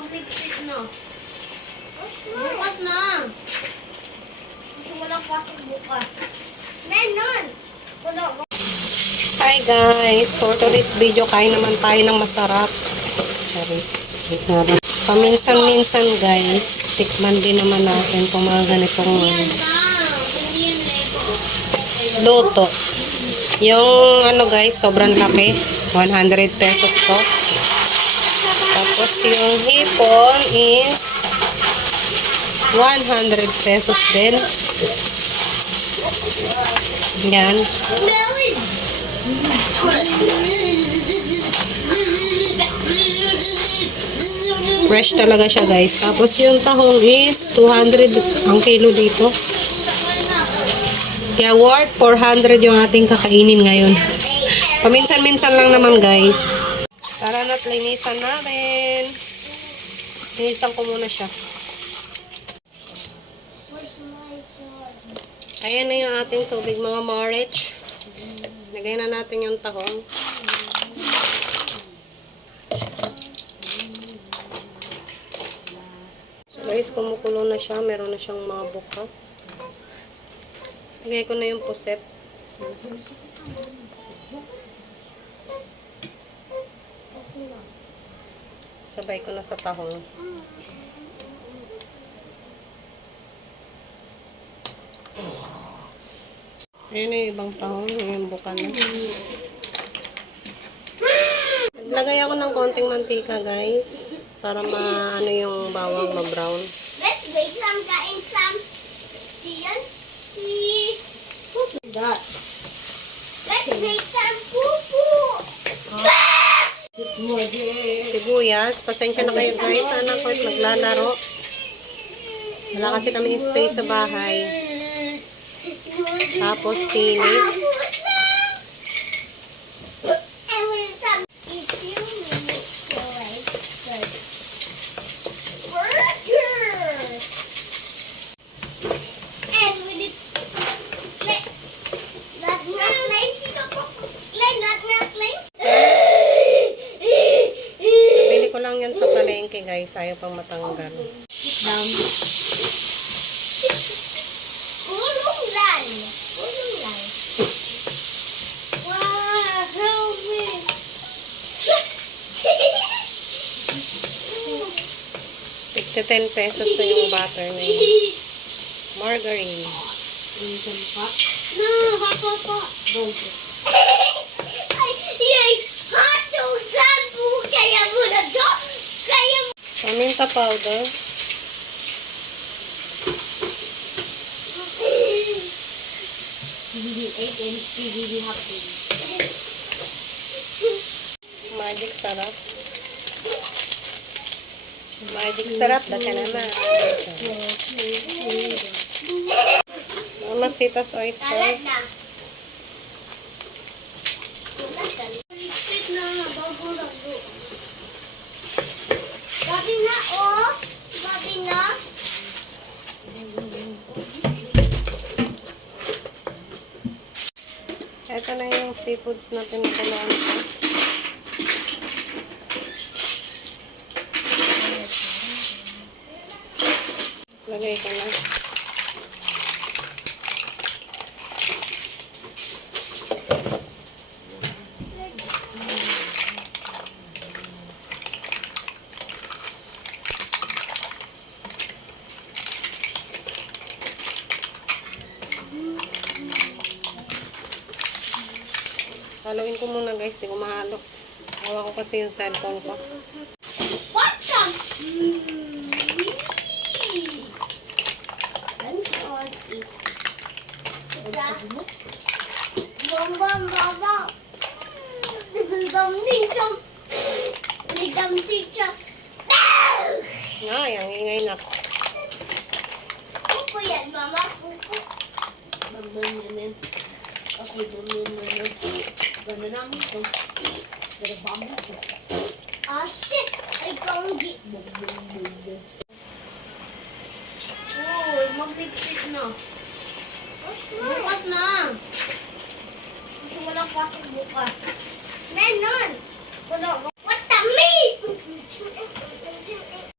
magpipit na. Bukas na. Kasi walang pasok bukas. Menon! Wala. Hi guys! For today's video, kain naman tayo ng masarap. Sorry. Paminsan-minsan guys, tikman din naman natin kung mga ganitong luto. Yung ano guys, sobrang laki. 100 pesos to. Tapos yung hipon is 100 pesos din. Yan. Fresh talaga siya guys. Tapos yung tahong is 200 ang kilo dito. Kaya worth 400 yung ating kakainin ngayon. Paminsan-minsan lang naman guys. Tara na't linisan natin. Linisan ko muna siya. Ayan na yung ating tubig mga marich. Lagay na natin yung tahong. Guys, kumukulo na siya. Meron na siyang mga buka. Lagay ko na yung puset. Sabay ko na sa tahong. Ayan yung ibang tahong. Yung buka na. Naglagay ako ng konting mantika, guys. Para maano yung bawang ma-brown. Let's wait lang kain Sam. Si yan? Si... That. Let's wait Sam. Pupu! Sibuyas. Pasensya na kayo guys. Anak ko at naglalaro. Wala kasi kami space sa bahay. Tapos sili. Yan sa palengke guys. Ayaw pang matanggal. Kulong lan. Kulong lan. Wow, help me. Tigta 10 pesos na yung butter na yun. Margarine. No, hot, hot, hot. Ay, yay, hot dog sampu. Kaya mo na do. Kaya mo. Paminta powder. Magic sarap. Magic sarap. Daka naman. Mamasitas oyster. Salat na. Lipit na nga, bago lang do. Babi na, oh. Babi na. Ito na yung seafoods na pinagkaloan ko. Lagay ko na. Haluin ko muna guys, di ko mahalo. Hawa ko kasi yung cellphone ko. What the? Bom, bom, bom, bom. Dum, ding, dum. Dum, ding, dum. Ay, ang ingay na. Pupo yan, mama. Pupo. Okay, bumin mo na. Ganda namin ito. Ah, shit! Ay, kaungi. Uy, magpipit na. Bukas na. Kasi walang pasok bukas. Menon! Wala.